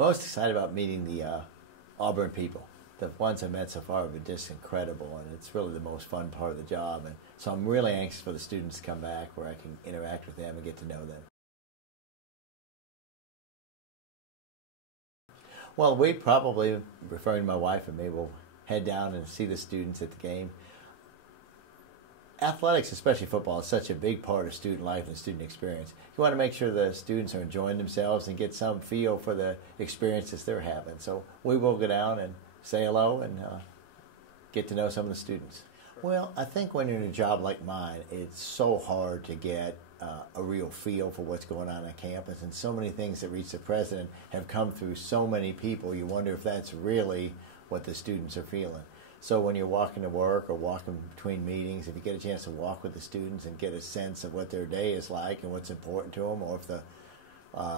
Most excited about meeting the Auburn people. The ones I've met so far have been just incredible, and it's really the most fun part of the job. And so I'm really anxious for the students to come back where I can interact with them and get to know them. Well, we probably, referring to my wife and me, will head down and see the students at the game. Athletics, especially football, is such a big part of student life and student experience. You want to make sure the students are enjoying themselves and get some feel for the experiences they're having. So we will go down and say hello and get to know some of the students. Well, I think when you're in a job like mine, it's so hard to get a real feel for what's going on campus, and so many things that reach the president have come through so many people. You wonder if that's really what the students are feeling. So when you're walking to work or walking between meetings, if you get a chance to walk with the students and get a sense of what their day is like and what's important to them, or if the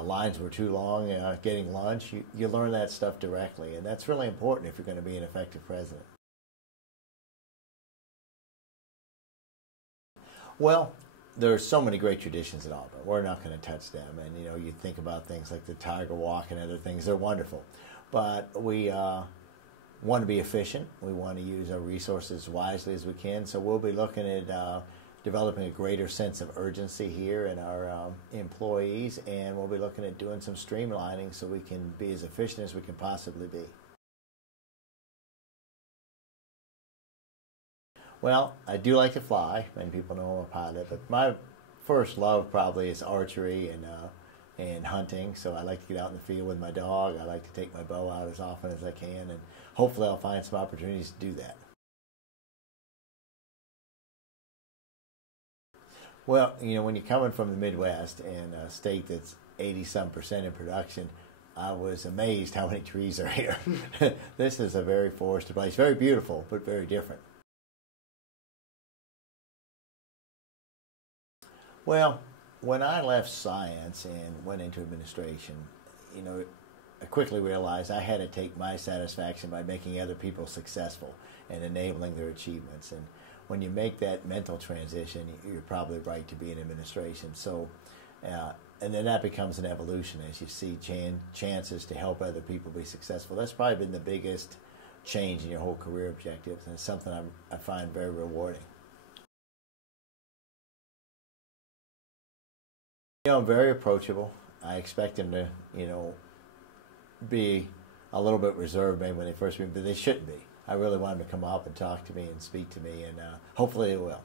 lines were too long getting lunch, you learn that stuff directly, and that's really important if you're going to be an effective president. Well, there's so many great traditions at Auburn. We're not going to touch them, and you think about things like the Tiger Walk and other things. They're wonderful, but we want to be efficient. We want to use our resources wisely as we can, so we'll be looking at developing a greater sense of urgency here in our employees, and we'll be looking at doing some streamlining so we can be as efficient as we can possibly be. Well, I do like to fly. Many people know I'm a pilot, but my first love probably is archery and hunting. So I like to get out in the field with my dog. I like to take my bow out as often as I can, and hopefully I'll find some opportunities to do that. Well, when you're coming from the Midwest and a state that's 80-some% in production, I was amazed how many trees are here. This is a very forested place, very beautiful, but very different. Well, when I left science and went into administration, I quickly realized I had to take my satisfaction by making other people successful and enabling their achievements. And when you make that mental transition, you're probably right to be in administration. So, and then that becomes an evolution as you see chances to help other people be successful. That's probably been the biggest change in your whole career objectives, and it's something I find very rewarding. I'm very approachable. I expect them to, be a little bit reserved maybe when they first meet, but they shouldn't be. I really want them to come up and talk to me and speak to me, and hopefully they will.